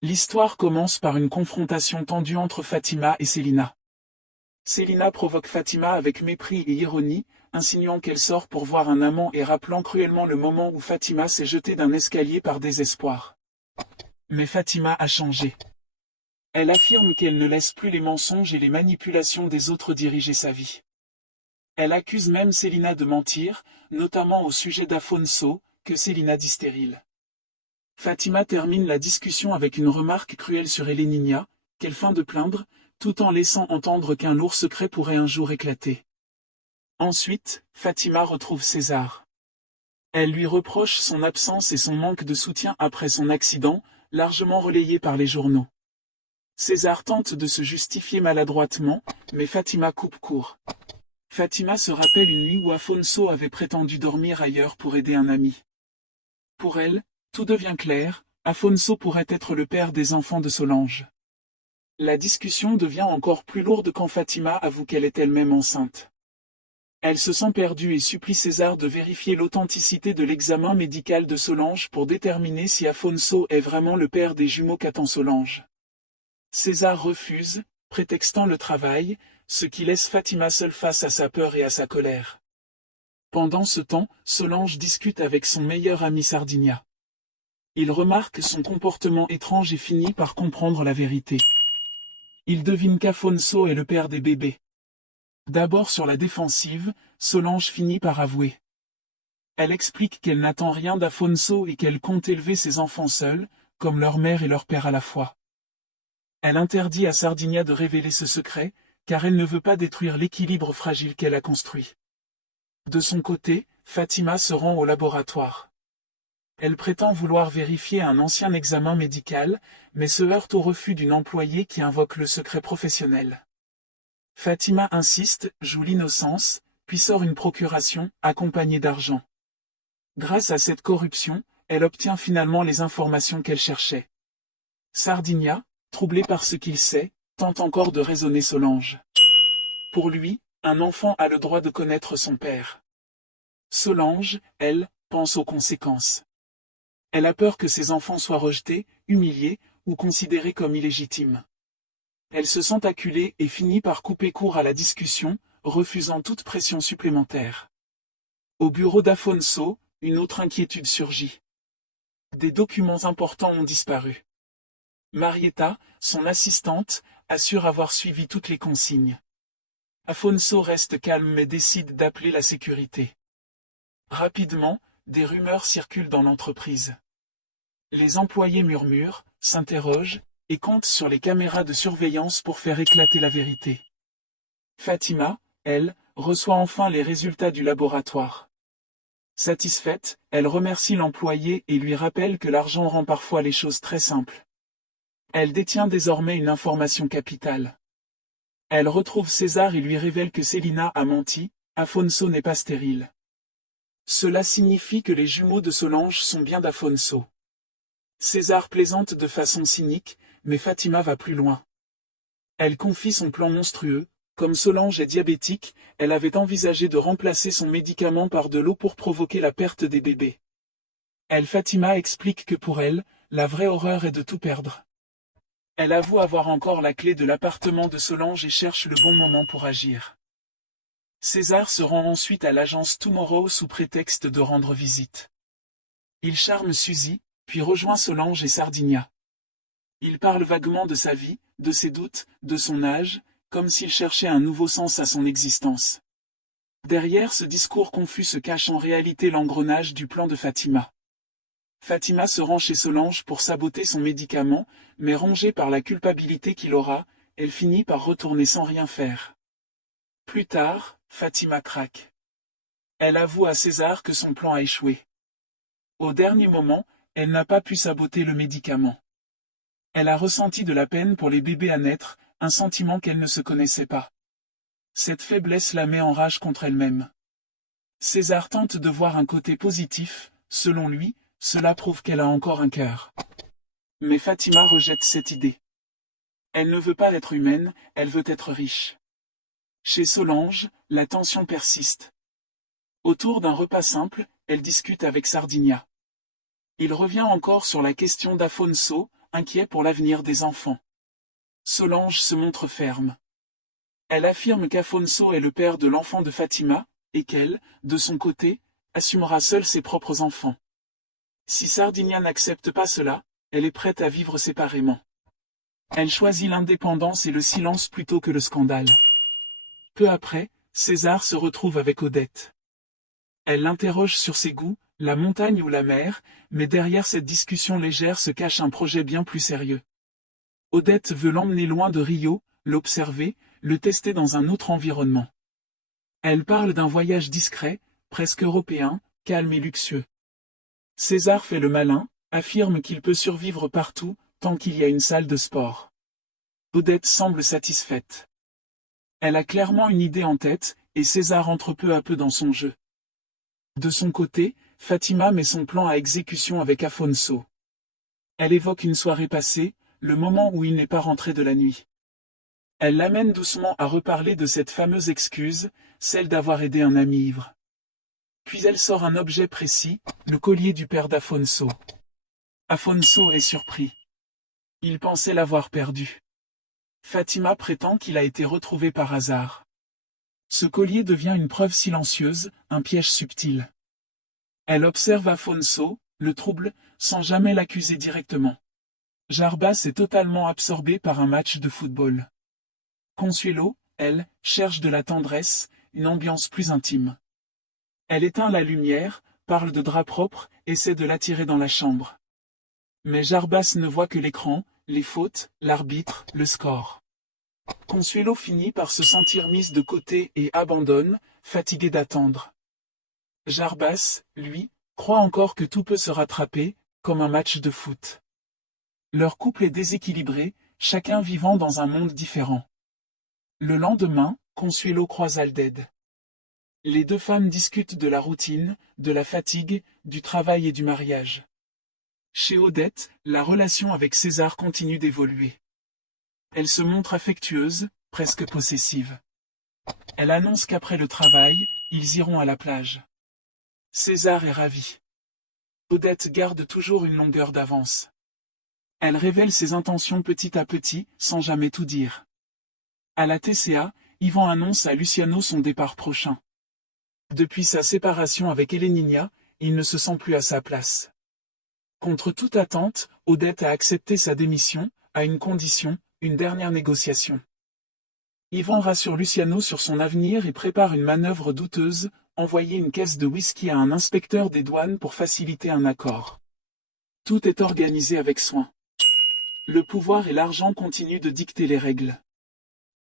L'histoire commence par une confrontation tendue entre Fatima et Célina. Célina provoque Fatima avec mépris et ironie, insinuant qu'elle sort pour voir un amant et rappelant cruellement le moment où Fatima s'est jetée d'un escalier par désespoir. Mais Fatima a changé. Elle affirme qu'elle ne laisse plus les mensonges et les manipulations des autres diriger sa vie. Elle accuse même Célina de mentir, notamment au sujet d'Afonso, que Célina dit stérile. Fatima termine la discussion avec une remarque cruelle sur Eleninia, qu'elle feint de plaindre, tout en laissant entendre qu'un lourd secret pourrait un jour éclater. Ensuite, Fatima retrouve César. Elle lui reproche son absence et son manque de soutien après son accident, largement relayé par les journaux. César tente de se justifier maladroitement, mais Fatima coupe court. Fatima se rappelle une nuit où Afonso avait prétendu dormir ailleurs pour aider un ami. Pour elle, tout devient clair, Afonso pourrait être le père des enfants de Solange. La discussion devient encore plus lourde quand Fatima avoue qu'elle est elle-même enceinte. Elle se sent perdue et supplie César de vérifier l'authenticité de l'examen médical de Solange pour déterminer si Afonso est vraiment le père des jumeaux qu'attend Solange. César refuse, prétextant le travail, ce qui laisse Fatima seule face à sa peur et à sa colère. Pendant ce temps, Solange discute avec son meilleur ami Sardinia. Il remarque son comportement étrange et finit par comprendre la vérité. Il devine qu'Afonso est le père des bébés. D'abord sur la défensive, Solange finit par avouer. Elle explique qu'elle n'attend rien d'Afonso et qu'elle compte élever ses enfants seuls, comme leur mère et leur père à la fois. Elle interdit à Sardinia de révéler ce secret, car elle ne veut pas détruire l'équilibre fragile qu'elle a construit. De son côté, Fatima se rend au laboratoire. Elle prétend vouloir vérifier un ancien examen médical, mais se heurte au refus d'une employée qui invoque le secret professionnel. Fatima insiste, joue l'innocence, puis sort une procuration, accompagnée d'argent. Grâce à cette corruption, elle obtient finalement les informations qu'elle cherchait. Sardinia, troublé par ce qu'il sait, tente encore de raisonner Solange. Pour lui, un enfant a le droit de connaître son père. Solange, elle, pense aux conséquences. Elle a peur que ses enfants soient rejetés, humiliés, ou considérés comme illégitimes. Elle se sent acculée et finit par couper court à la discussion, refusant toute pression supplémentaire. Au bureau d'Afonso, une autre inquiétude surgit. Des documents importants ont disparu. Marietta, son assistante, assure avoir suivi toutes les consignes. Afonso reste calme mais décide d'appeler la sécurité. Rapidement, des rumeurs circulent dans l'entreprise. Les employés murmurent, s'interrogent, et comptent sur les caméras de surveillance pour faire éclater la vérité. Fatima, elle, reçoit enfin les résultats du laboratoire. Satisfaite, elle remercie l'employé et lui rappelle que l'argent rend parfois les choses très simples. Elle détient désormais une information capitale. Elle retrouve César et lui révèle que Célina a menti, Afonso n'est pas stérile. Cela signifie que les jumeaux de Solange sont bien d'Afonso. César plaisante de façon cynique, mais Fatima va plus loin. Elle confie son plan monstrueux. Comme Solange est diabétique, elle avait envisagé de remplacer son médicament par de l'eau pour provoquer la perte des bébés. Fatima explique que pour elle, la vraie horreur est de tout perdre. Elle avoue avoir encore la clé de l'appartement de Solange et cherche le bon moment pour agir. César se rend ensuite à l'agence Tomorrow sous prétexte de rendre visite. Il charme Suzy, puis rejoint Solange et Sardinia. Il parle vaguement de sa vie, de ses doutes, de son âge, comme s'il cherchait un nouveau sens à son existence. Derrière ce discours confus se cache en réalité l'engrenage du plan de Fatima. Fatima se rend chez Solange pour saboter son médicament, mais rongée par la culpabilité qu'il aura, elle finit par retourner sans rien faire. Plus tard, Fatima craque. Elle avoue à César que son plan a échoué. Au dernier moment, elle n'a pas pu saboter le médicament. Elle a ressenti de la peine pour les bébés à naître, un sentiment qu'elle ne se connaissait pas. Cette faiblesse la met en rage contre elle-même. César tente de voir un côté positif, selon lui, cela prouve qu'elle a encore un cœur. Mais Fatima rejette cette idée. Elle ne veut pas être humaine, elle veut être riche. Chez Solange, la tension persiste. Autour d'un repas simple, elle discute avec Sardinia. Il revient encore sur la question d'Afonso, inquiet pour l'avenir des enfants. Solange se montre ferme. Elle affirme qu'Afonso est le père de l'enfant de Fatima, et qu'elle, de son côté, assumera seule ses propres enfants. Si Sardinia n'accepte pas cela, elle est prête à vivre séparément. Elle choisit l'indépendance et le silence plutôt que le scandale. Peu après, César se retrouve avec Odette. Elle l'interroge sur ses goûts, la montagne ou la mer, mais derrière cette discussion légère se cache un projet bien plus sérieux. Odette veut l'emmener loin de Rio, l'observer, le tester dans un autre environnement. Elle parle d'un voyage discret, presque européen, calme et luxueux. César fait le malin, affirme qu'il peut survivre partout, tant qu'il y a une salle de sport. Odette semble satisfaite. Elle a clairement une idée en tête, et César entre peu à peu dans son jeu. De son côté, Fatima met son plan à exécution avec Afonso. Elle évoque une soirée passée, le moment où il n'est pas rentré de la nuit. Elle l'amène doucement à reparler de cette fameuse excuse, celle d'avoir aidé un ami ivre. Puis elle sort un objet précis, le collier du père d'Afonso. Afonso est surpris. Il pensait l'avoir perdu. Fatima prétend qu'il a été retrouvé par hasard. Ce collier devient une preuve silencieuse, un piège subtil. Elle observe Afonso, le trouble, sans jamais l'accuser directement. Jarbas est totalement absorbé par un match de football. Consuelo, elle, cherche de la tendresse, une ambiance plus intime. Elle éteint la lumière, parle de drap propre, essaie de l'attirer dans la chambre. Mais Jarbas ne voit que l'écran, les fautes, l'arbitre, le score. Consuelo finit par se sentir mise de côté et abandonne, fatiguée d'attendre. Jarbas, lui, croit encore que tout peut se rattraper, comme un match de foot. Leur couple est déséquilibré, chacun vivant dans un monde différent. Le lendemain, Consuelo croise Alded. Les deux femmes discutent de la routine, de la fatigue, du travail et du mariage. Chez Odette, la relation avec César continue d'évoluer. Elle se montre affectueuse, presque possessive. Elle annonce qu'après le travail, ils iront à la plage. César est ravi. Odette garde toujours une longueur d'avance. Elle révèle ses intentions petit à petit, sans jamais tout dire. À la TCA, Yvan annonce à Luciano son départ prochain. Depuis sa séparation avec Heleninia, il ne se sent plus à sa place. Contre toute attente, Odette a accepté sa démission, à une condition, une dernière négociation. Yvan rassure Luciano sur son avenir et prépare une manœuvre douteuse, envoyer une caisse de whisky à un inspecteur des douanes pour faciliter un accord. Tout est organisé avec soin. Le pouvoir et l'argent continuent de dicter les règles.